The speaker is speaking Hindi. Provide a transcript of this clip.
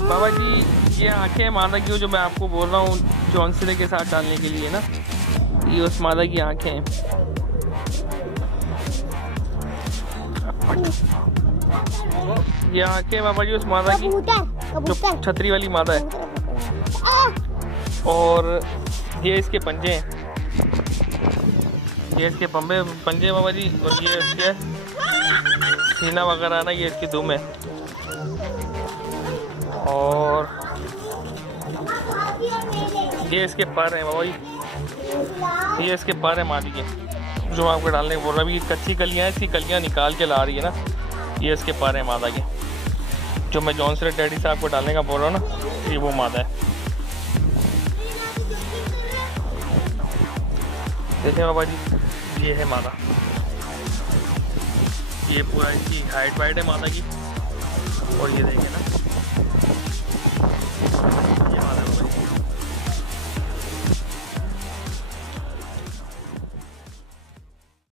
बाबा जी ये आंखें मादा की जो मैं आपको बोल रहा हूँ जॉनसन के साथ डालने के लिए ना, ये उस मादा की आंखें हैं। ये आंखें बाबा जी उस मादा की जो छतरी वाली मादा है, और ये इसके पंजे हैं, ये इसके पंजे बाबा जी, और ये इसके सीना वगैरह ना, ये इसकी दुम है। और ये इसके पर हैं बाबा जी, ये इसके पर हैं मादी के, जो मैं आपको डालने बोल रहा हूँ। अभी कच्ची कलियाँ हैं, इसकी कलियाँ निकाल के ला रही है ना, ये इसके पर हैं मादा के, जो मैं जॉनसन डैडी से आपको डालने का बोल रहा हूँ ना, ये वो मादा है। देखिए बाबा जी, ये है मादा, ये पूरा इसकी हाइट वाइट है मादा की, और ये देखें ना।